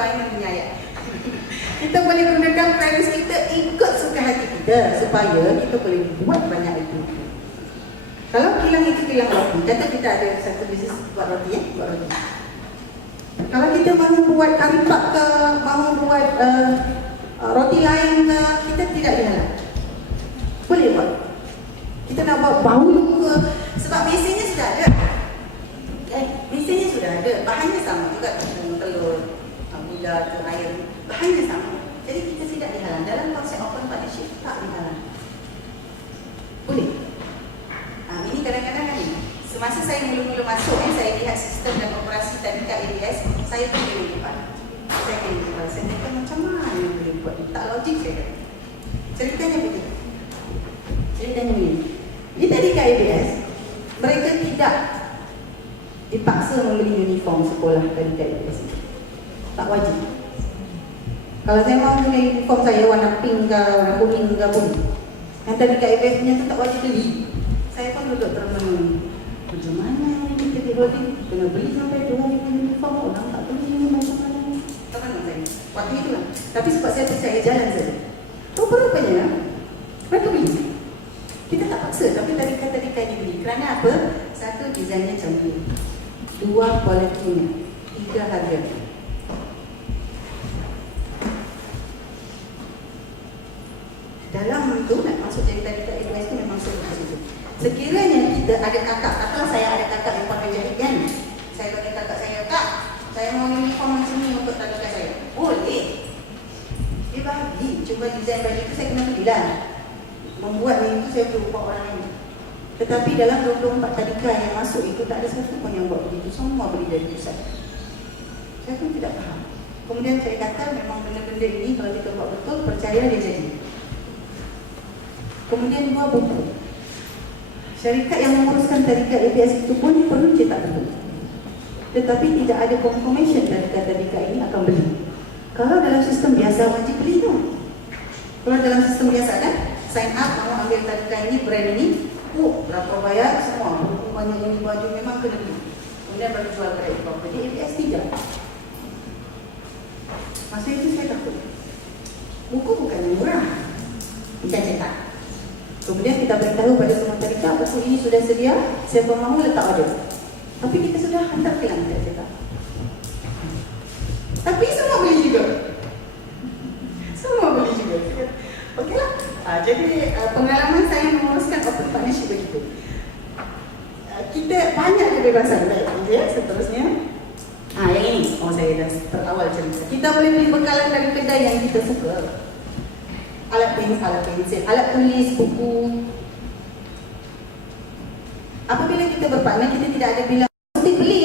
Aiman punya ayat. Kita boleh gunakan premis kita ikut suka hati kita supaya kita boleh buat banyak aktiviti. Kalau kilang itu kilang roti, kata kita ada satu bisnes buat roti buat roti. Kalau kita mahu buat karipak ke, mahu buat roti lain ke, kita tidak dihalang. Boleh buat. Kita nak buat bau ke, sebab mesinnya sudah ada. Mesinnya sudah ada, bahannya sama juga, telur, gula, air, bahannya sama. Jadi kita tidak dihalang. Dalam konsep open partnership tak dihalang. Boleh. Ini kadang-kadang kan ni. Semasa saya mula-mula masuk, saya lihat sistem dan operasi tadika ABS, saya pun boleh buat. Saya kata macam mana boleh buat ni? Tak logik saya kata. Ceritanya begitu. Ceritanya begini. Di tadika ABS, mereka tidak dipaksa membeli uniform sekolah tadika ABS. Tak wajib. Kalau saya mahu guna uniform saya warna pink ke, warna kuning ke pun, yang tadika ABS punya tu tak wajib beli. Saya pun duduk termenung. Macam mana ni kita beli? Kena beli sampai 2 uniform, orang tak beli macam mana? Tak tahu saya. Waktu itu lah. Tapi sebab saya percaya jalan saja. Rupanya mereka beli. Kita tak paksa, tapi tadika ini beli. Kerana apa? Satu, desainnya cantik. 2, kualitinya. 3, harga. Dalam itu nak masuk jadi tadika ABS itu memang seperti itu. Sekiranya kita ada kakak, katalah saya ada kakak yang pakai jahit kan, saya bagi kakak saya, Kak, saya mau uniform macam ni untuk tadika saya. Boleh. Dia bagi, cuba desain baju itu saya kena belilah. Membuat ni itu saya perlu buat orang lain. Tetapi dalam 24 tadika yang masuk itu tak ada satu pun yang buat begitu. Semua beli dari pusat. Saya pun tidak faham. Kemudian saya kata memang benda-benda ini kalau kita buat betul, percaya dia jadi. Kemudian 2, buku. Syarikat yang menguruskan tadika ABS itu pun perlu cetak buku. Tetapi tidak ada confirmation dari tadika ini akan beli. Kalau dalam sistem biasa wajib beli tu. Kalau dalam sistem biasa kan, sign up mahu ambil tadika ini, brand ini, berapa bayar semua, buku banyak ini, baju memang kena beli. Kemudian baru jual pada itu. Jadi ABS tidak. Masa itu saya takut. Buku bukan murah. Kita cetak. Kemudian kita beritahu pada semua tadika, buku ini sudah sedia, siapa mahu letak order. Tapi kita sudah hantar kilang kita cetak. Tapi semua beli juga. Semua beli juga. Okeylah. Jadi pengalaman saya menguruskan open partnership begitu. Kita banyak kebebasan, baik. Okay, seterusnya. Yang ini, saya dah terawal cerita. Kita boleh beli bekalan dari kedai yang kita suka. Alat pensil, alat tulis, buku. Apabila kita berpartner, kita tidak ada bilang mesti beli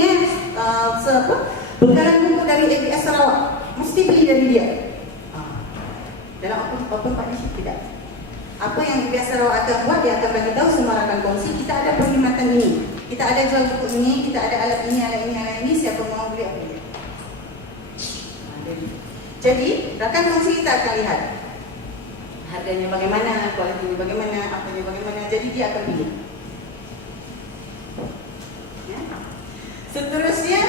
bekalan buku dari ABS Sarawak, mesti beli dari dia. Dalam open partnership tidak. Apa yang ABS Sarawak akan buat, dia akan bagi tahu, semua akan kongsi. Kita ada perkhidmatan ini, kita ada jual buku ini, kita ada alat ini, siapa mahu beli apa dia. Jadi rakan kongsi kita akan lihat harganya bagaimana, kualitinya bagaimana, apanya bagaimana, jadi dia akan pilih. Ya. Seterusnya,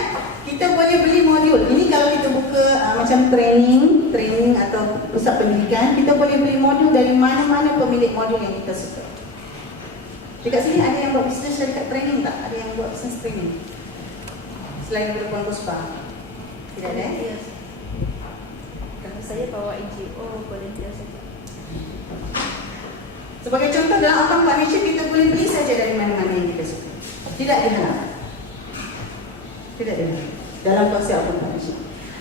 kita boleh beli modul. Ini kalau kita buka macam training atau pusat pendidikan, kita boleh beli modul dari mana-mana pemilik modul yang kita suka. Dekat sini ada yang buat bisnes syarikat training tak? Ada yang buat bisnes training? Selain daripada Puan Puspa? Tidak ada? Yes. Kalau saya bawa NGO, volunteer saja. Sebagai contoh, dalam open partnership kita boleh beli saja dari mana-mana yang kita suka. Tidak dihalang. Tidak dihalang. Dalam konsep open partnership.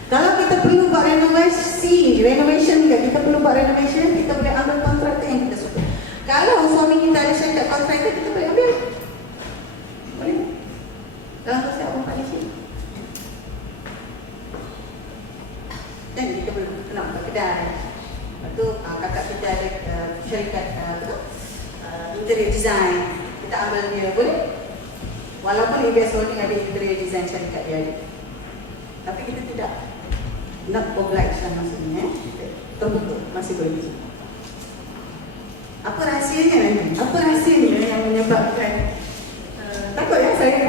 Kalau kita perlu buat renovation kita perlu buat renovation, kita boleh ambil kontraktor yang kita suka. Kalau suami kita ada syarikat kontraktor, kita boleh ambil. Boleh? Dalam konsep open partnership. Dan kita boleh nak buka kedai. Lepas tu kakak kita ada syarikat interior design, kita ambil dia, boleh? Walaupun ABS Holding ada interior design syarikat dia ada, tapi kita tidak nak oblige lah maksudnya. Terbuka, masih boleh masuk. Apa rahsianya nanti? Apa rahsianya yang menyebabkan takut ya saya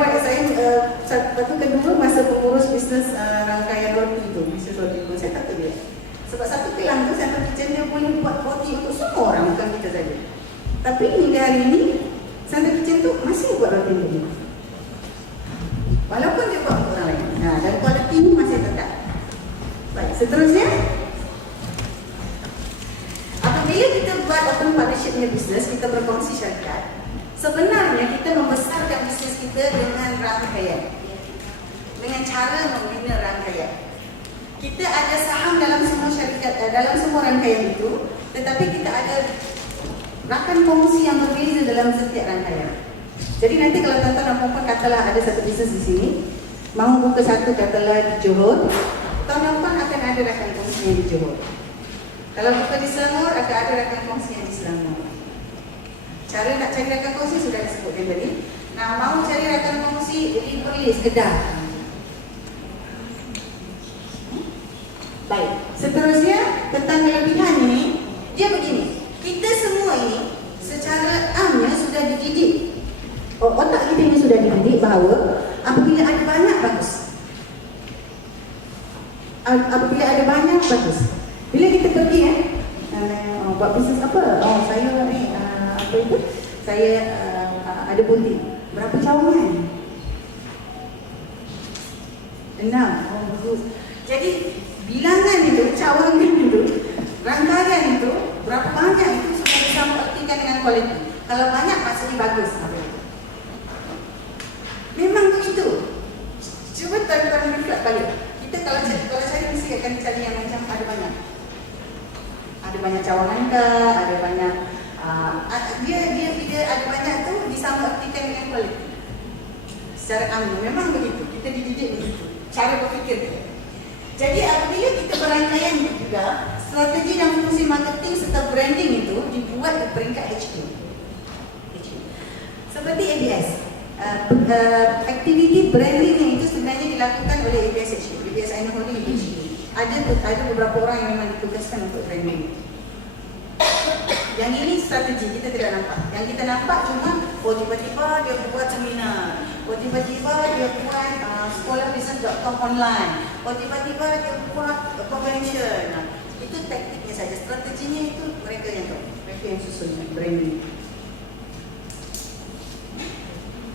satu kedua masa pengurus bisnes rangkaian roti itu, bisnes roti Sebab satu kilang tu Central Kitchen dia boleh buat roti untuk semua orang, bukan kita saja. Tapi hingga hari ini Central Kitchen tu masih buat roti untuk dia. Walaupun dia buat untuk orang lain. Dan kualiti ni masih tetap. Baik, seterusnya, apabila kita buat open partnership punya bisnes, kita berkongsi syarikat, sebenarnya kita membesarkan bisnes kita dengan rangkaian, dengan cara membina rangkaian. Kita ada saham dalam semua syarikat, dalam semua rangkaian itu, tetapi kita ada rakan kongsi yang berbeza dalam setiap rangkaian. Jadi nanti kalau tuan-tuan dan puan katalah ada satu bisnes di sini, mahu buka satu katalah di Johor, tahun depan akan ada rakan kongsi yang di Johor. Kalau buka di Selangor, akan ada rakan kongsi yang di Selangor. Cara nak cari rakan kongsi sudah disebutkan tadi. Nah, mahu cari rakan kongsi di Perlis, Kedah. Baik, seterusnya tentang kelebihan ini, dia begini. Kita semua ini secara amnya sudah dididik. Otak kita ini sudah dididik bahawa apabila ada banyak bagus. Apabila ada banyak bagus. Bila kita pergi buat bisnes apa? Saya ni apa itu? Saya ada bunting. Berapa cawangan? 6. Bagus. Jadi bilangan itu, cawangan itu, rangkaian itu, berapa banyak itu sudah bisa mengertikan dengan kualiti. Kalau banyak maksudnya bagus. Memang begitu. Cuba tuan-tuan reflect balik. Kita kalau cari mesti akan cari yang macam ada banyak. Ada banyak cawangan ke, ada banyak dia bila ada banyak tu disamakan dengan kualiti. Secara amnya memang begitu. Kita dididik begitu. Cara berfikir kita. Jadi apabila kita berangkaian juga, strategi dan fungsi marketing serta branding itu dibuat di peringkat HQ. Seperti ABS. Aktiviti branding yang itu sebenarnya dilakukan oleh ABS HQ, ABS Aina Holding HQ. Ada beberapa orang yang memang ditugaskan untuk branding. Yang ini strategi kita tidak nampak. Yang kita nampak cuma tiba-tiba dia buat seminar, tiba-tiba dia buat sekolahbusiness.com online, tiba-tiba dia buat convention. Itu taktiknya saja, strateginya itu mereka yang tahu, mereka yang susun branding.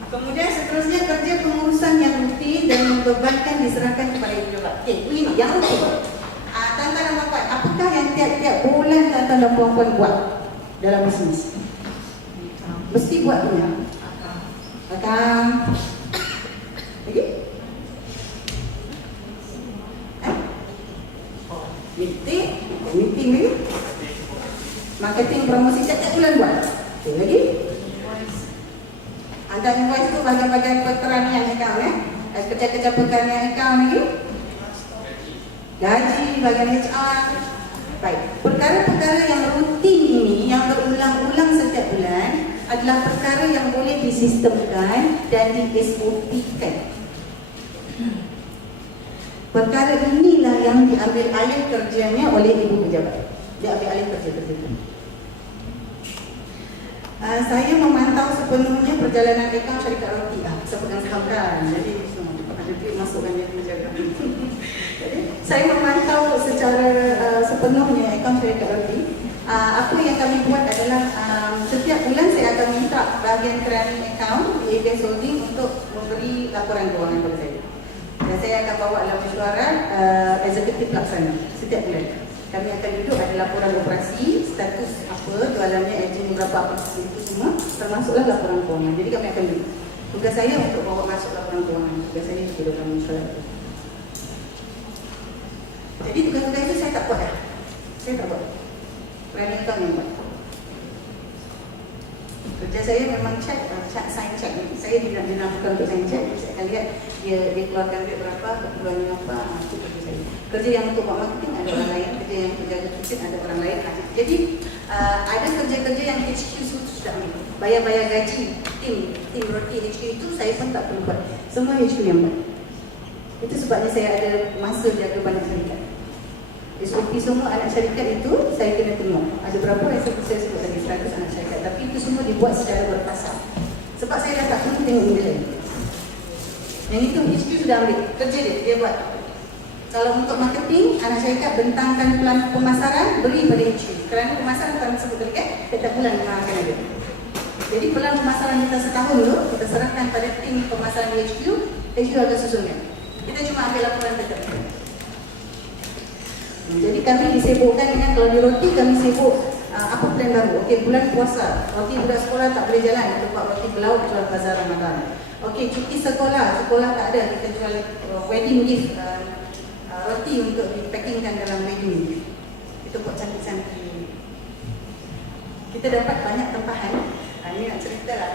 Kemudian seterusnya kerja pengurusan yang rutin dan membebankan diserahkan kepada individu. Ini yang rutin. Tuan-tuan dan puan, apakah yang tiap-tiap bulan tuan-tuan dan puan buat dalam bisnes? Mesti buat punya. Akang. Lagi? Meeting lagi? Marketing promosi tiap-tiap bulan buat. Okay, lagi? Hantar invoice tu bagian-bagian pertanian account kerja-kerja pertanian account lagi. Gaji bagian HR. Baik, perkara-perkara yang rutin ini yang berulang-ulang setiap bulan adalah perkara yang boleh disistemkan dan di-SOP-kan. Perkara inilah yang diambil alih kerjanya oleh ibu pejabat. Dia ambil alih kerja-kerja itu. Saya memantau sepenuhnya perjalanan akaun syarikat roti. Saya pegang sahamkan. Jadi ada duit masukkan dia menjaga. Jadi saya memantau secara sepenuhnya akaun syarikat roti. Apa yang kami buat adalah setiap bulan saya akan minta bahagian running account di ABS Holding untuk memberi laporan kewangan kepada saya. Dan saya akan bawa dalam mesyuarat eksekutif pelaksana setiap bulan. Kami akan duduk ada laporan operasi, status apa, jualannya, agent berapa, apa itu semua, termasuklah laporan kewangan. Jadi kami akan duduk. Tugas saya untuk bawa masuk laporan kewangan. Tugas saya di dalam mesyuarat. Jadi tugas-tugas itu saya tak buat dah. Saya tak buat. Running account yang buat. Kerja saya memang sign check. Saya tidak dinamakan untuk sign check. Saya akan lihat dia keluarkan duit berapa, keperluannya apa, itu kerja saya. Kerja yang untuk buat marketing ada orang lain, kerja yang menjaga kitchen ada orang lain. Jadi ada kerja-kerja yang HQ sudah ambil. Bayar-bayar gaji tim roti HQ itu saya pun tak perlu buat. Semua HQ yang buat. Itu sebabnya saya ada masa jaga banyak syarikat. SOP semua anak syarikat itu saya kena tengok. Ada berapa yang saya sebut tadi 100 anak syarikat. Tapi itu semua dibuat secara berpasang. Sebab saya dah tak perlu tengok benda lain. Yang itu HQ sudah ambil kerja dia buat. Kalau untuk marketing, anak syarikat bentangkan plan pemasaran, beri pada HQ. Kerana pemasaran bukan sebut tadi kan, setiap bulan memang akan ada. Jadi plan pemasaran kita setahun dulu, kita serahkan pada tim pemasaran di HQ, HQ akan susunkan. Kita cuma ambil laporan tetap. Jadi kami disibukkan dengan, kalau di roti kami sibuk apa plan baru. Okey, bulan puasa, roti budak sekolah tak boleh jalan, kita buat roti belauk jual bazar Ramadan. Okey, cuti sekolah tak ada, kita jual wedding gift, roti untuk dipackingkan dalam wedding. Kita buat cantik-cantik. Kita dapat banyak tempahan. Ini nak cerita lah.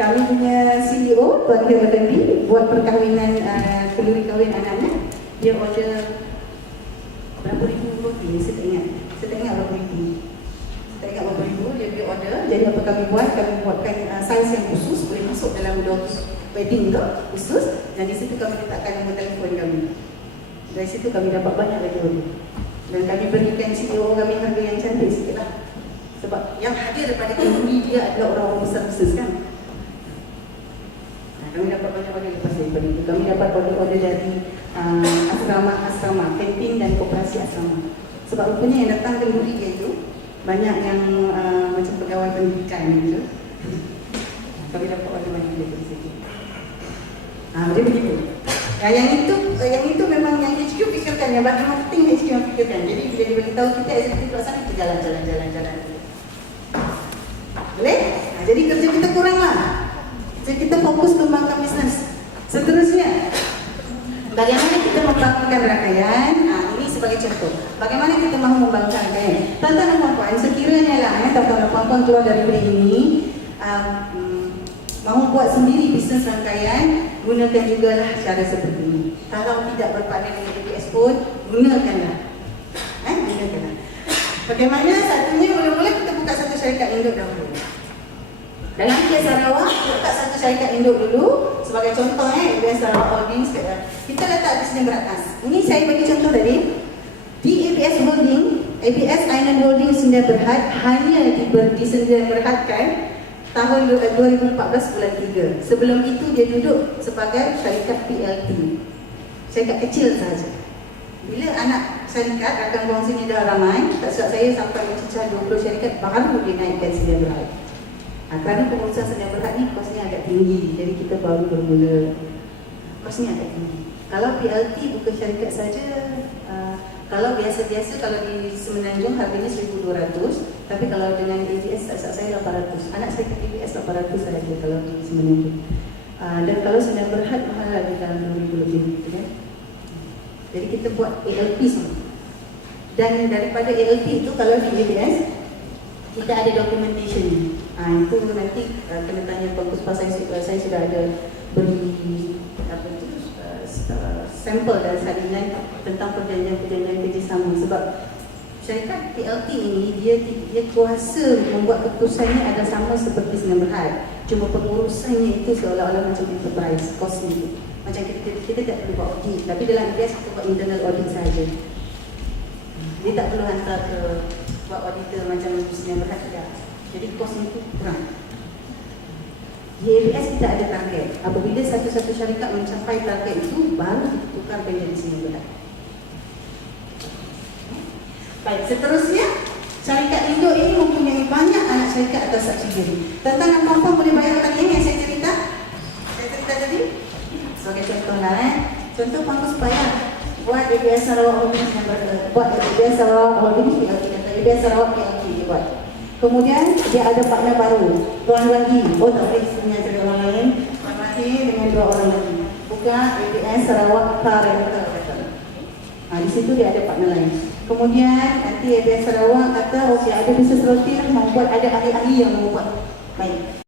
Kami punya CEO, Tuan Hewa Dendi, buat perkahwinan keluri kahwin anak-anak. Dia order berapa ribu roti, saya tak ingat. Saya tak ingat berapa ribu. Dia beli order. Jadi apa kami buat? Kami buatkan saiz yang khusus, boleh masuk dalam dos wedding tu khusus. Dan di situ kami letakkan nombor telefon kami. Dari situ kami dapat banyak lagi roti. Dan kami berikan CEO kami harga yang cantik sikit lah. Sebab yang hadir daripada kenduri dia adalah orang-orang besar-besar kan. Kami dapat banyak-banyak lepas daripada itu. Kami dapat order-order dari asrama, kantin dan koperasi asrama. Sebab rupanya yang datang kenduri dia itu banyak yang macam pegawai pendidikan gitu. Kami dapat order banyak dari situ. Dia begitu. Yang itu memang yang HQ fikirkan, yang bahagian marketing HQ yang fikirkan. Jadi bila dia beritahu kita eksekutif pelaksanaan, kita jalan. Boleh? Jadi kerja kita kurang lah. Jadi kita fokus kembangkan bisnes. Seterusnya, bagaimana kita membangunkan rakaian? Ini sebagai contoh. Bagaimana kita mahu membangunkan rakaian? Tuan-tuan dan puan-puan, sekiranya lah tuan-tuan dan puan-puan keluar dari beli ini, mahu buat sendiri bisnes rangkaian, gunakan jugalah cara seperti ini. Kalau tidak berpartner dengan ABS pun, gunakanlah. Gunakanlah. Bagaimana? Satunya, mula-mula kita buka satu syarikat induk dahulu. Dalam ABS Sarawak, buka satu syarikat induk dulu. Sebagai contoh, ABS Sarawak Holdings, kita letak di sini beratas. Ini saya bagi contoh tadi. Di ABS Holding, ABS Island Holding Sdn Bhd hanya di Sdn Bhd tahun 2014 bulan 3. Sebelum itu dia duduk sebagai syarikat PLT. Syarikat kecil sahaja. Bila anak syarikat akan kongsi di dah ramai, tak silap saya sampai mencecah 20 syarikat baru dia naikkan Sdn Bhd. Kerana pengurusan Sdn Bhd ni kosnya agak tinggi, jadi kita baru bermula. Kosnya agak tinggi. Kalau PLT buka syarikat saja, kalau biasa-biasa, kalau di Semenanjung harganya 1,200, tapi kalau dengan ABS tak silap saya 800. Anak saya ke ABS 800 saja kalau di Semenanjung. Dan kalau Sdn Bhd mahal lagi dalam 2,000 lebih, gitu kan? Jadi kita buat ALP semua. Dan daripada ALP itu, kalau di ABS kita ada documentation. Itu nanti kena tanya Pak Puspa, saya sudah ada beri sampel dan salinan tentang perjanjian-perjanjian kerjasama. Sebab syarikat PLT ini dia kuasa membuat keputusannya ada sama seperti Sdn Bhd. Cuma pengurusannya itu seolah-olah macam enterprise, cost itu. Macam kita tak perlu buat audit, tapi dalam ABS kita buat internal audit saja. Dia tak perlu hantar ke buat auditor macam Sdn Bhd tidak. Jadi kosnya itu kurang. Di ABS kita ada target. Apabila satu-satu syarikat mencapai target itu, baru ditukarkan jadi Sdn Bhd. Baik, seterusnya syarikat induk ini mempunyai banyak anak syarikat atau subsidiary. Tuan-tuan dan puan-puan boleh bayar tadi yang saya cerita? Saya cerita tadi? Sebagai contoh lah Contoh Puan supaya buat ABS Sarawak Holdings yang buat ABS Sarawak Holdings PLT atau ABS Sarawak PLT dia buat. Kemudian dia ada partner baru, Tuan lagi. Tak boleh punya cari orang lain. Tuan lagi dengan 2 orang lagi. Buka ABS Sarawak Car Rental. Di situ dia ada partner lain. Kemudian nanti ABS Sarawak kata, okey ada bisnes roti lah, mau buat, ada ahli-ahli yang mau buat. Baik.